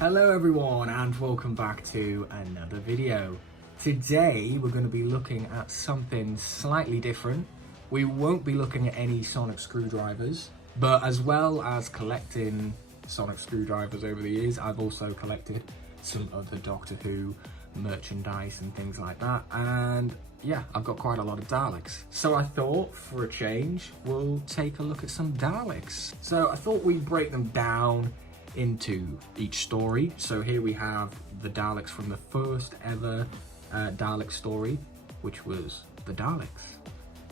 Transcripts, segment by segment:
Hello everyone and welcome back to another video. Today we're going to be looking at something slightly different. We won't be looking at any sonic screwdrivers, but as well as collecting sonic screwdrivers over the years, I've also collected some other Doctor Who merchandise and things like that, and yeah, I've got quite a lot of Daleks. So I thought, for a change, we'll take a look at some Daleks. So I thought we'd break them down into each story. So here we have the Daleks from the first ever Dalek story, which was the Daleks.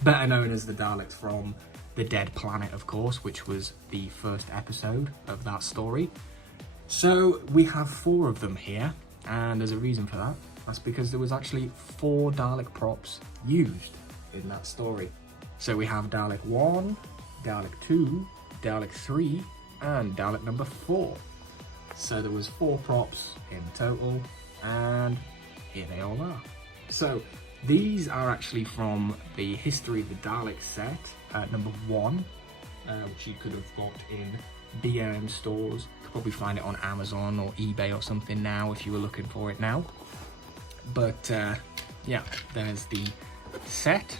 Better known as the Daleks from the Dead Planet, of course, which was the first episode of that story. So we have 4 of them here, and there's a reason for that. That's because there was actually 4 Dalek props used in that story. So we have Dalek 1, Dalek 2, Dalek 3, and Dalek number 4. So there was 4 props in total, and here they all are. So these are actually from the History of the Daleks set, number 1, which you could have got in B&M stores. You could probably find it on Amazon or eBay or something now if you were looking for it now. But yeah, there's the set.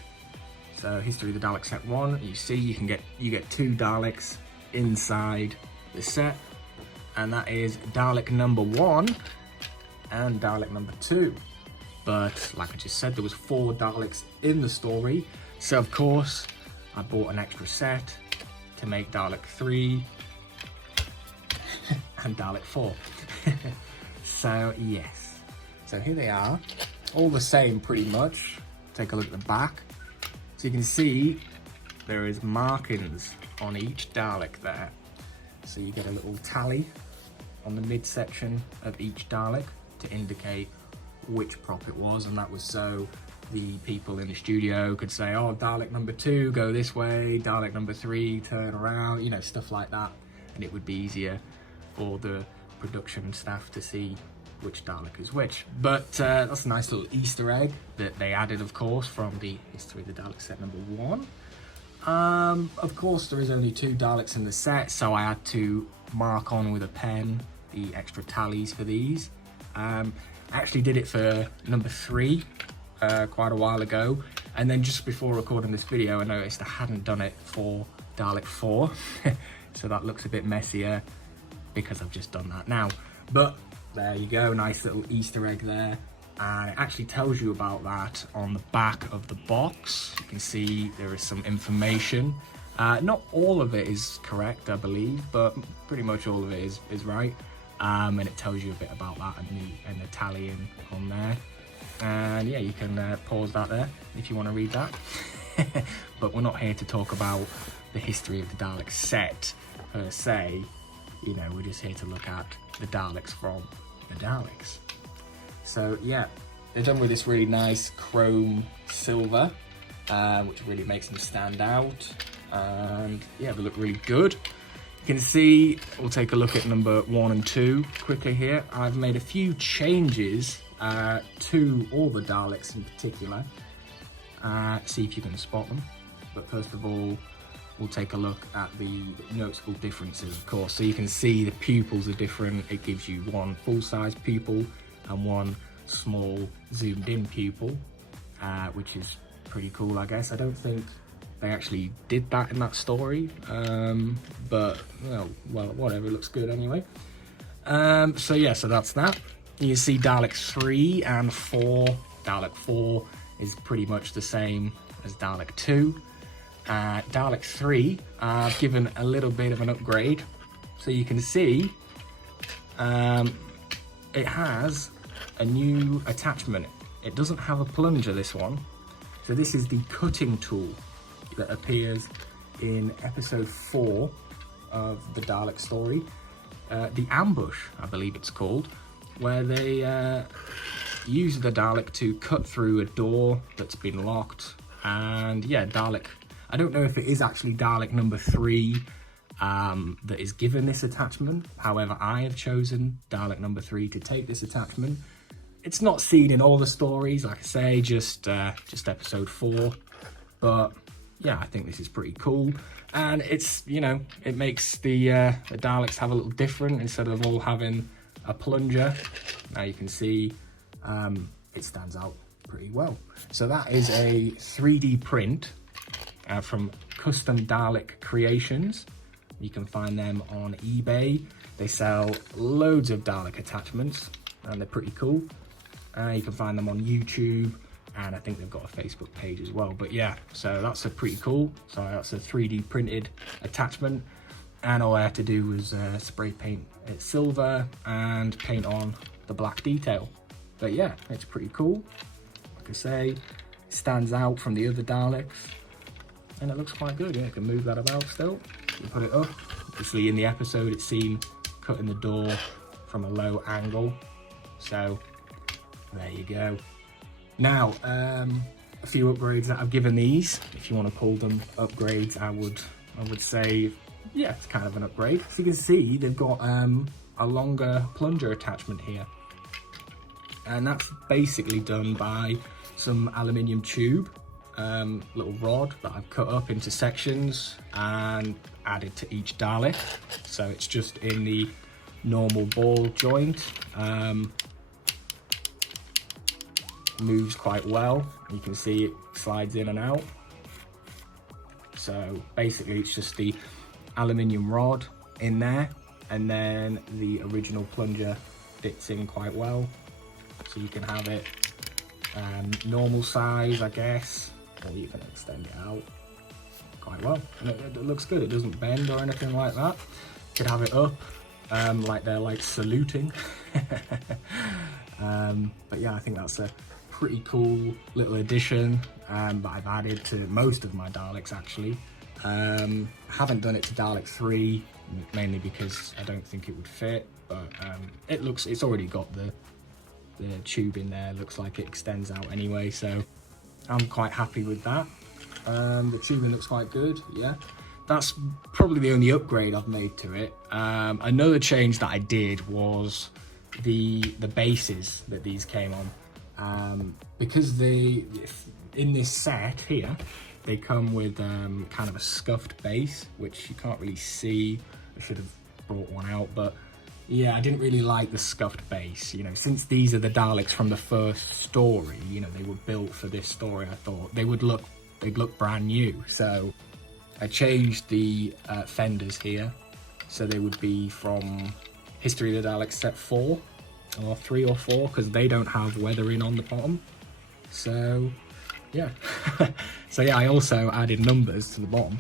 So History of the Daleks set 1. You see, you get 2 Daleks inside the set, and that is Dalek number 1 and Dalek number 2. But like I just said, there was 4 Daleks in the story, so of course I bought an extra set to make Dalek 3 and Dalek 4. So yes, so here they are, all the same pretty much. Take a look at the back, so you can see there is markings on each Dalek there. So you get a little tally on the midsection of each Dalek to indicate which prop it was, and that was so the people in the studio could say, oh, Dalek number 2, go this way, Dalek number 3, turn around, you know, stuff like that. And it would be easier for the production staff to see which Dalek is which. But that's a nice little Easter egg that they added, of course, from the History of the Daleks set number 1. Of course, there is only 2 Daleks in the set, so I had to mark on with a pen the extra tallies for these. I actually did it for number 3 quite a while ago, and then just before recording this video I noticed I hadn't done it for Dalek 4. So that looks a bit messier because I've just done that now. But there you go, nice little Easter egg there. And it actually tells you about that on the back of the box. You can see there is some information. Not all of it is correct, I believe, but pretty much all of it is right. And it tells you a bit about that and the tallying on there. And yeah, you can pause that there if you want to read that. But we're not here to talk about the History of the Daleks set per se. You know, we're just here to look at the Daleks from the Daleks. So yeah, they're done with this really nice chrome silver, which really makes them stand out. And yeah, they look really good. You can see, we'll take a look at number 1 and 2 quickly here. I've made a few changes to all the Daleks in particular. See if you can spot them. But first of all, we'll take a look at the noticeable differences, of course. So you can see the pupils are different. It gives you 1 full-size pupil and 1 small zoomed in pupil, which is pretty cool, I guess. I don't think they actually did that in that story, but well, whatever, it looks good anyway. So yeah, so that's that. You see Dalek 3 and 4. Dalek 4 is pretty much the same as Dalek 2. Dalek 3, I've given a little bit of an upgrade. So you can see it has a new attachment. It doesn't have a plunger, this one. So this is the cutting tool that appears in episode 4 of the Dalek story. The Ambush, I believe it's called, where they use the Dalek to cut through a door that's been locked. And yeah, Dalek, I don't know if it is actually Dalek number 3 that is given this attachment. However, I have chosen Dalek number 3 to take this attachment. It's not seen in all the stories, like I say, just episode 4. But yeah, I think this is pretty cool. And it's, you know, it makes the Daleks have a little different. Instead of all having a plunger. Now you can see it stands out pretty well. So that is a 3D print from Custom Dalek Creations. You can find them on eBay. They sell loads of Dalek attachments and they're pretty cool. You can find them on YouTube, and I think they've got a Facebook page as well. But yeah, so that's a pretty cool. So that's a 3D printed attachment, and all I had to do was spray paint it silver and paint on the black detail. But yeah, it's pretty cool. Like I say, it stands out from the other Daleks, and it looks quite good. Yeah, I can move that about still. You put it up. Obviously in the episode it's seen cutting the door from a low angle. So there you go. Now, a few upgrades that I've given these. If you want to call them upgrades, I would say, yeah, it's kind of an upgrade. So you can see they've got a longer plunger attachment here. And that's basically done by some aluminium tube, little rod that I've cut up into sections and added to each Dalek. So it's just in the normal ball joint. Moves quite well. You can see it slides in and out. So basically it's just the aluminium rod in there, and then the original plunger fits in quite well. So you can have it normal size, I guess, or you can extend it out quite well. And it looks good. It doesn't bend or anything like that. You could have it up like they're like saluting. But yeah, I think that's a pretty cool little addition that I've added to most of my Daleks actually. Haven't done it to Dalek 3, mainly because I don't think it would fit, but it's already got the tube in there. Looks like it extends out anyway, so I'm quite happy with that. The tubing looks quite good, yeah. That's probably the only upgrade I've made to it. Another change that I did was the bases that these came on. Because in this set here, they come with kind of a scuffed base, which you can't really see. I should have brought one out, but yeah, I didn't really like the scuffed base. You know, since these are the Daleks from the first story, you know, they were built for this story, I thought they'd look brand new. So I changed the fenders here, so they would be from History of the Daleks Set 4, or 3 or 4, because they don't have weathering on the bottom. So yeah. So yeah, I also added numbers to the bottom,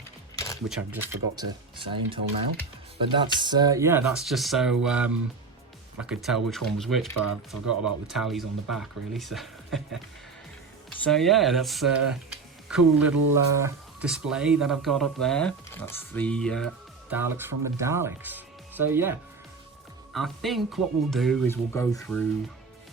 which I've just forgot to say until now. But that's yeah, that's just so I could tell which one was which, but I forgot about the tallies on the back really. So so yeah, that's a cool little display that I've got up there. That's the Daleks from the Daleks. So yeah, I think what we'll do is we'll go through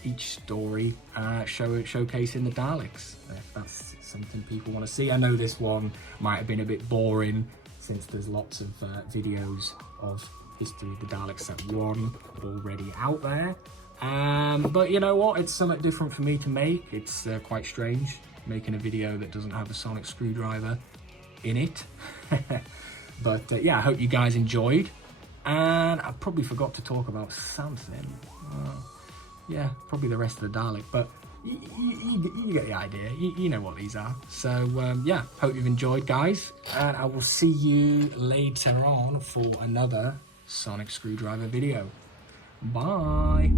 each story, showcasing the Daleks, if that's something people want to see. I know this one might have been a bit boring since there's lots of videos of History of the Daleks Set 1 already out there. But you know what, it's something different for me to make. It's quite strange making a video that doesn't have a sonic screwdriver in it. But yeah, I hope you guys enjoyed. And I probably forgot to talk about something. Yeah, probably the rest of the Dalek, but you get the idea. You know what these are. So yeah, hope you've enjoyed, guys, and I will see you later on for another sonic screwdriver video. Bye.